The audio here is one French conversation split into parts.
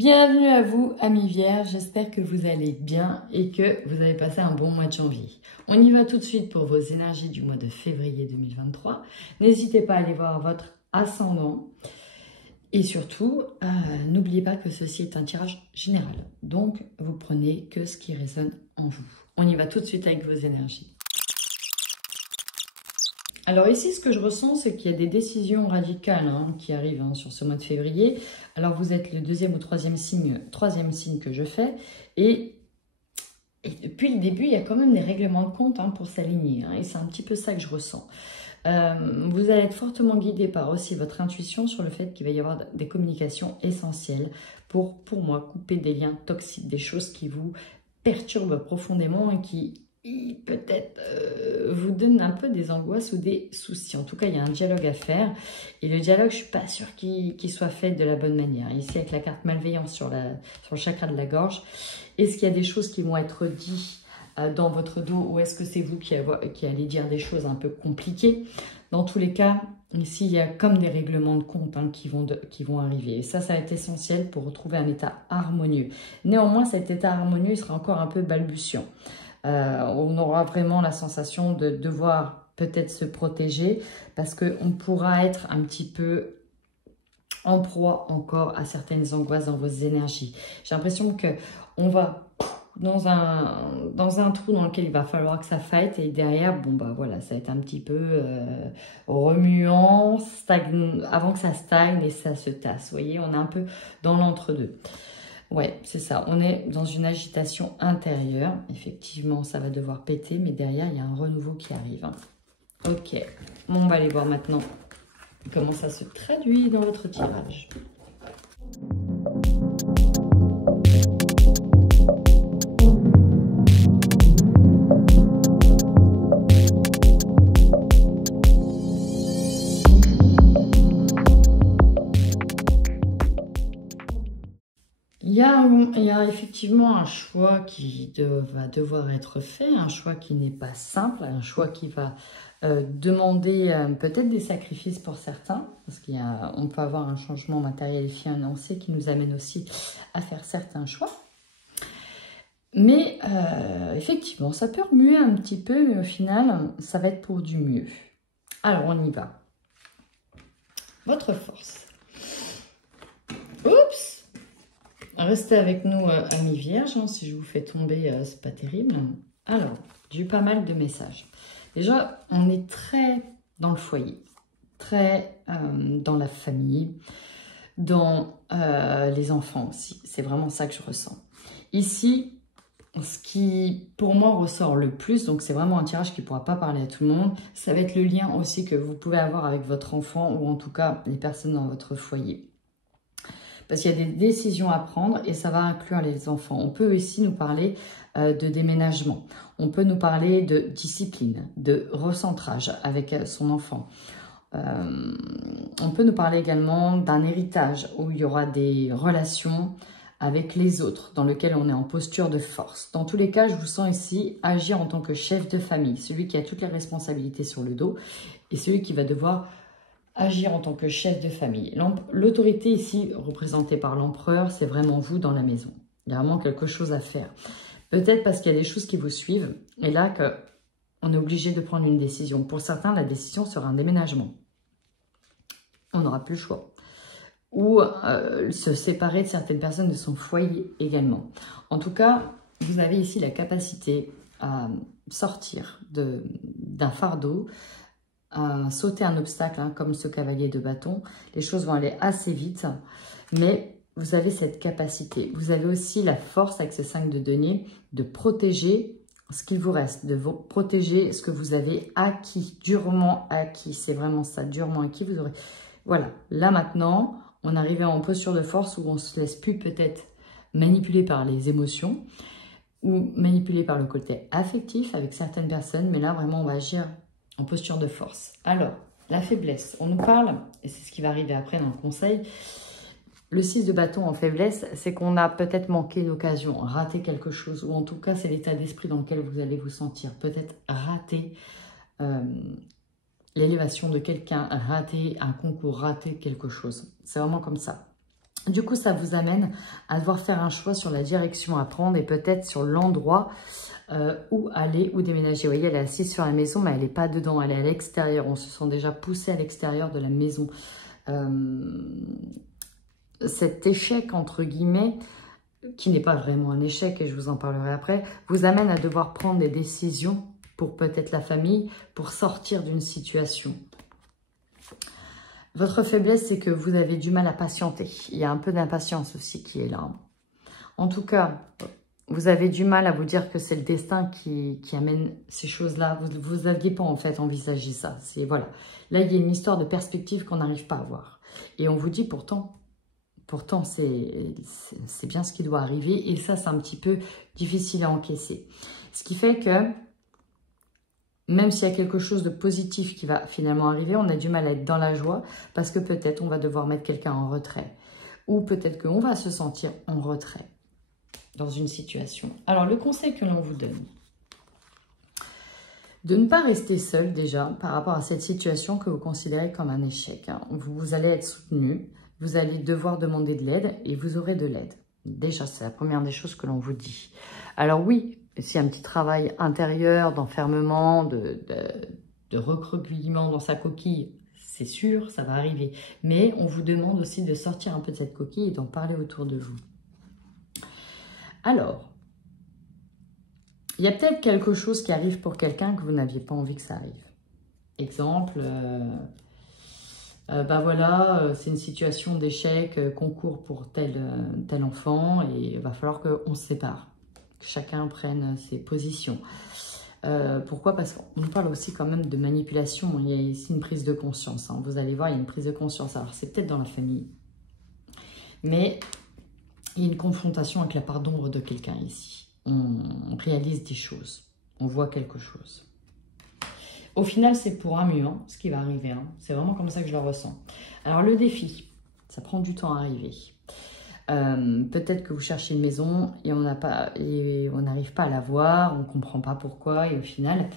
Bienvenue à vous, amis vierges, j'espère que vous allez bien et que vous avez passé un bon mois de janvier. On y va tout de suite pour vos énergies du mois de février 2023. N'hésitez pas à aller voir votre ascendant et surtout, n'oubliez pas que ceci est un tirage général. Donc, vous prenez que ce qui résonne en vous. On y va tout de suite avec vos énergies. Alors ici, ce que je ressens, c'est qu'il y a des décisions radicales qui arrivent sur ce mois de février. Alors vous êtes le deuxième ou troisième signe que je fais. Et depuis le début, il y a quand même des règlements de compte pour s'aligner. Et c'est un petit peu ça que je ressens. Vous allez être fortement guidé par aussi votre intuition sur le fait qu'il va y avoir des communications essentielles pour moi, couper des liens toxiques, des choses qui vous perturbent profondément et qui peut-être vous donne un peu des angoisses ou des soucis. En tout cas, il y a un dialogue à faire. Et le dialogue, je ne suis pas sûre qu'il soit fait de la bonne manière. Ici, avec la carte malveillance sur le chakra de la gorge, est-ce qu'il y a des choses qui vont être dites dans votre dos ou est-ce que c'est vous qui allez dire des choses un peu compliquées? Dans tous les cas, ici, il y a comme des règlements de compte qui vont arriver. Et ça va être essentiel pour retrouver un état harmonieux. Néanmoins, cet état harmonieux, il sera encore un peu balbutiant. On aura vraiment la sensation de devoir peut-être se protéger parce qu'on pourra être un petit peu en proie encore à certaines angoisses dans vos énergies. J'ai l'impression qu'on va dans un trou dans lequel il va falloir que ça fight et derrière, voilà, ça va être un petit peu remuant, avant que ça stagne et ça se tasse. Vous voyez, on est un peu dans l'entre-deux. Ouais, c'est ça. On est dans une agitation intérieure. Effectivement, ça va devoir péter, mais derrière, il y a un renouveau qui arrive. Ok. Bon, on va aller voir maintenant comment ça se traduit dans votre tirage. Il y a effectivement un choix qui va devoir être fait, un choix qui n'est pas simple, un choix qui va demander peut-être des sacrifices pour certains, parce qu'on peut avoir un changement matériel et financier qui nous amène aussi à faire certains choix. Mais effectivement, ça peut remuer un petit peu, mais au final, ça va être pour du mieux. Alors, on y va. Votre force. Oups! Restez avec nous, amis vierges, si je vous fais tomber, c'est pas terrible. Alors, j'ai eu pas mal de messages. Déjà, on est très dans le foyer, très dans la famille, dans les enfants aussi. C'est vraiment ça que je ressens. Ici, ce qui, pour moi, ressort le plus, donc c'est vraiment un tirage qui ne pourra pas parler à tout le monde, ça va être le lien aussi que vous pouvez avoir avec votre enfant ou en tout cas les personnes dans votre foyer. Parce qu'il y a des décisions à prendre et ça va inclure les enfants. On peut aussi nous parler de déménagement. On peut nous parler de discipline, de recentrage avec son enfant. On peut nous parler également d'un héritage où il y aura des relations avec les autres, dans lequel on est en posture de force. Dans tous les cas, je vous sens ici agir en tant que chef de famille, celui qui a toutes les responsabilités sur le dos et celui qui va devoir agir en tant que chef de famille. L'autorité ici, représentée par l'empereur, c'est vraiment vous dans la maison. Il y a vraiment quelque chose à faire. Peut-être parce qu'il y a des choses qui vous suivent, et là, on est obligé de prendre une décision. Pour certains, la décision sera un déménagement. On n'aura plus le choix. Ou se séparer de certaines personnes de son foyer également. En tout cas, vous avez ici la capacité à sortir d'un fardeau, sauter un obstacle, comme ce cavalier de bâton. Les choses vont aller assez vite, mais vous avez cette capacité. Vous avez aussi la force, avec ce 5 de denier, de protéger ce qu'il vous reste, de vous protéger ce que vous avez acquis, durement acquis. C'est vraiment ça, durement acquis. Vous aurez... Voilà, là maintenant, on arrive en posture de force où on ne se laisse plus peut-être manipuler par les émotions ou manipuler par le côté affectif avec certaines personnes, mais là vraiment on va agir en posture de force. Alors, la faiblesse, on nous parle, et c'est ce qui va arriver après dans le conseil, le 6 de bâton en faiblesse, c'est qu'on a peut-être manqué une occasion, raté quelque chose, ou en tout cas, c'est l'état d'esprit dans lequel vous allez vous sentir. Peut-être rater l'élévation de quelqu'un, rater un concours, rater quelque chose. C'est vraiment comme ça. Du coup, ça vous amène à devoir faire un choix sur la direction à prendre et peut-être sur l'endroit où aller ou déménager. Vous voyez, elle est assise sur la maison, mais elle n'est pas dedans, elle est à l'extérieur. On se sent déjà poussé à l'extérieur de la maison. Cet échec, entre guillemets, qui n'est pas vraiment un échec, et je vous en parlerai après, vous amène à devoir prendre des décisions pour peut-être la famille, pour sortir d'une situation. Votre faiblesse, c'est que vous avez du mal à patienter. Il y a un peu d'impatience aussi qui est là. En tout cas, vous avez du mal à vous dire que c'est le destin qui amène ces choses-là. Vous n'aviez pas en fait envisagé ça. Voilà. Là, il y a une histoire de perspective qu'on n'arrive pas à voir. Et on vous dit pourtant c'est bien ce qui doit arriver. Et ça, c'est un petit peu difficile à encaisser. Ce qui fait que même s'il y a quelque chose de positif qui va finalement arriver, on a du mal à être dans la joie parce que peut-être on va devoir mettre quelqu'un en retrait. Ou peut-être qu'on va se sentir en retrait dans une situation. Alors, le conseil que l'on vous donne, de ne pas rester seul déjà par rapport à cette situation que vous considérez comme un échec. Vous allez être soutenu, vous allez devoir demander de l'aide et vous aurez de l'aide. Déjà, c'est la première des choses que l'on vous dit. Alors oui, s'il y a un petit travail intérieur, d'enfermement, de recroquevillement dans sa coquille, c'est sûr, ça va arriver. Mais on vous demande aussi de sortir un peu de cette coquille et d'en parler autour de vous. Alors, il y a peut-être quelque chose qui arrive pour quelqu'un que vous n'aviez pas envie que ça arrive. Exemple, voilà, c'est une situation d'échec, concours pour tel enfant et il va falloir qu'on se sépare, que chacun prenne ses positions. Pourquoi? Parce qu'on parle aussi quand même de manipulation. Il y a ici une prise de conscience. Vous allez voir, il y a une prise de conscience. Alors, c'est peut-être dans la famille. Mais il y a une confrontation avec la part d'ombre de quelqu'un ici. On réalise des choses. On voit quelque chose. Au final, c'est pour un mieux, ce qui va arriver. C'est vraiment comme ça que je le ressens. Alors, le défi, ça prend du temps à arriver. Peut-être que vous cherchez une maison et on n'arrive pas à la voir, on ne comprend pas pourquoi. Et au final,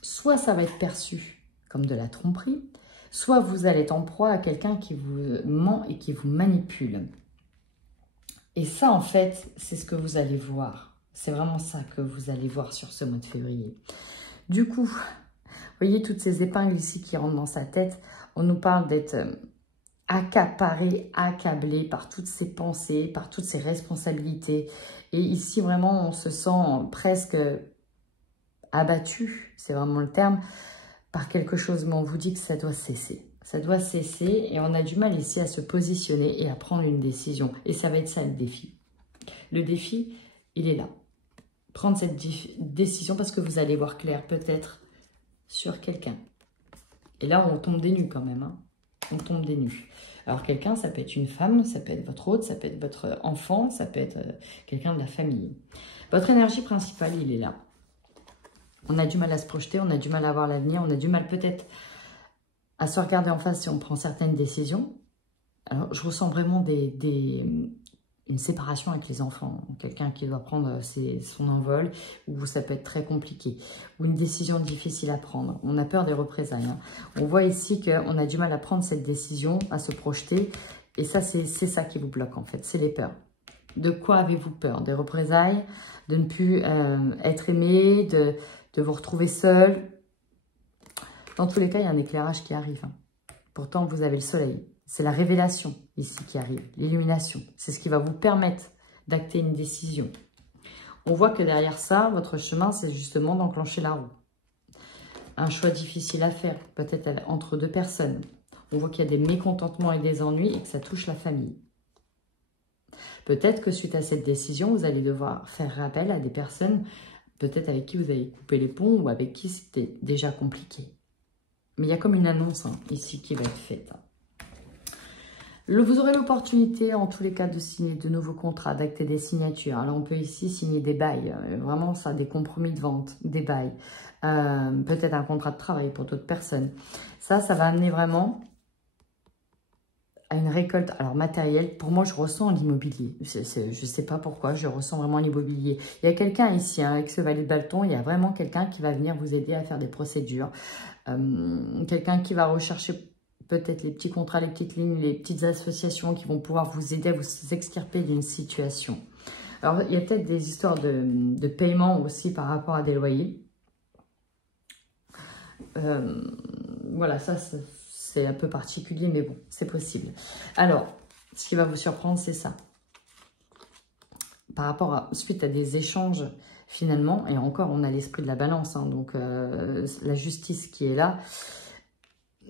soit ça va être perçu comme de la tromperie, soit vous allez être en proie à quelqu'un qui vous ment et qui vous manipule. Et ça, en fait, c'est ce que vous allez voir. C'est vraiment ça que vous allez voir sur ce mois de février. Du coup, vous voyez toutes ces épingles ici qui rentrent dans sa tête. On nous parle d'être accaparé, accablé par toutes ces pensées, par toutes ces responsabilités. Et ici, vraiment, on se sent presque abattu, c'est vraiment le terme, par quelque chose. Mais on vous dit que ça doit cesser. Ça doit cesser et on a du mal ici à se positionner et à prendre une décision. Et ça va être ça le défi. Le défi, il est là. Prendre cette décision parce que vous allez voir clair peut-être sur quelqu'un. Et là, on tombe des nues quand même. On tombe des nues. Alors quelqu'un, ça peut être une femme, ça peut être votre hôte, ça peut être votre enfant, ça peut être quelqu'un de la famille. Votre énergie principale, il est là. On a du mal à se projeter, on a du mal à voir l'avenir, on a du mal peut-être à se regarder en face si on prend certaines décisions. Alors, je ressens vraiment une séparation avec les enfants. Quelqu'un qui doit prendre son envol, ou ça peut être très compliqué. Ou une décision difficile à prendre. On a peur des représailles. On voit ici qu'on a du mal à prendre cette décision, à se projeter. Et ça, c'est ça qui vous bloque en fait. C'est les peurs. De quoi avez-vous peur? Des représailles? De ne plus être aimé? De vous retrouver seul? Dans tous les cas, il y a un éclairage qui arrive. Pourtant, vous avez le soleil. C'est la révélation ici qui arrive, l'illumination. C'est ce qui va vous permettre d'acter une décision. On voit que derrière ça, votre chemin, c'est justement d'enclencher la roue. Un choix difficile à faire, peut-être entre deux personnes. On voit qu'il y a des mécontentements et des ennuis et que ça touche la famille. Peut-être que suite à cette décision, vous allez devoir faire appel à des personnes, peut-être avec qui vous avez coupé les ponts ou avec qui c'était déjà compliqué. Mais il y a comme une annonce ici qui va être faite. Vous aurez l'opportunité, en tous les cas, de signer de nouveaux contrats, d'acter des signatures. Alors, on peut ici signer des bails, vraiment ça, des compromis de vente, des bails. Peut-être un contrat de travail pour d'autres personnes. Ça va amener vraiment à une récolte, alors matérielle. Pour moi, je ressens l'immobilier. Je ne sais pas pourquoi, je ressens vraiment l'immobilier. Il y a quelqu'un ici, avec ce valet de bâton, il y a vraiment quelqu'un qui va venir vous aider à faire des procédures. Quelqu'un qui va rechercher peut-être les petits contrats, les petites lignes, les petites associations qui vont pouvoir vous aider à vous extirper d'une situation. Alors, il y a peut-être des histoires de paiement aussi par rapport à des loyers. Voilà, ça c'est un peu particulier, mais bon, c'est possible. Alors, ce qui va vous surprendre, c'est ça. Par rapport à, suite à des échanges, finalement, et encore, on a l'esprit de la balance, hein, donc la justice qui est là.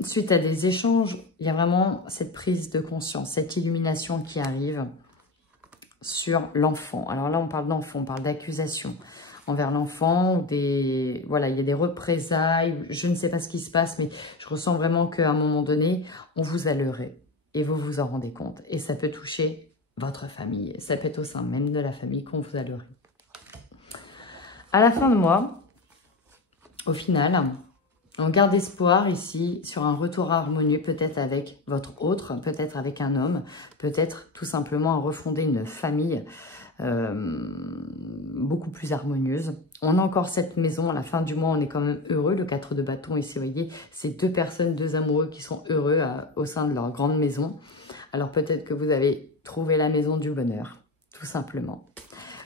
Suite à des échanges, il y a vraiment cette prise de conscience, cette illumination qui arrive sur l'enfant. Alors là, on parle d'enfant, on parle d'accusation envers l'enfant, voilà, il y a des représailles, je ne sais pas ce qui se passe, mais je ressens vraiment qu'à un moment donné, on vous a leurré et vous vous en rendez compte. Et ça peut toucher votre famille, ça peut être au sein même de la famille qu'on vous a leurré. À la fin de mois, au final, on garde espoir ici sur un retour harmonieux, peut-être avec votre autre, peut-être avec un homme, peut-être tout simplement à refonder une famille beaucoup plus harmonieuse. On a encore cette maison, à la fin du mois, on est quand même heureux. Le 4 de bâton ici, vous voyez, c'est deux personnes, deux amoureux qui sont heureux au sein de leur grande maison. Alors peut-être que vous avez trouvé la maison du bonheur, tout simplement.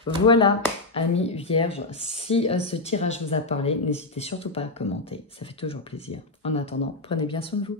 Voilà, amis vierges, si ce tirage vous a parlé, n'hésitez surtout pas à commenter, ça fait toujours plaisir. En attendant, prenez bien soin de vous.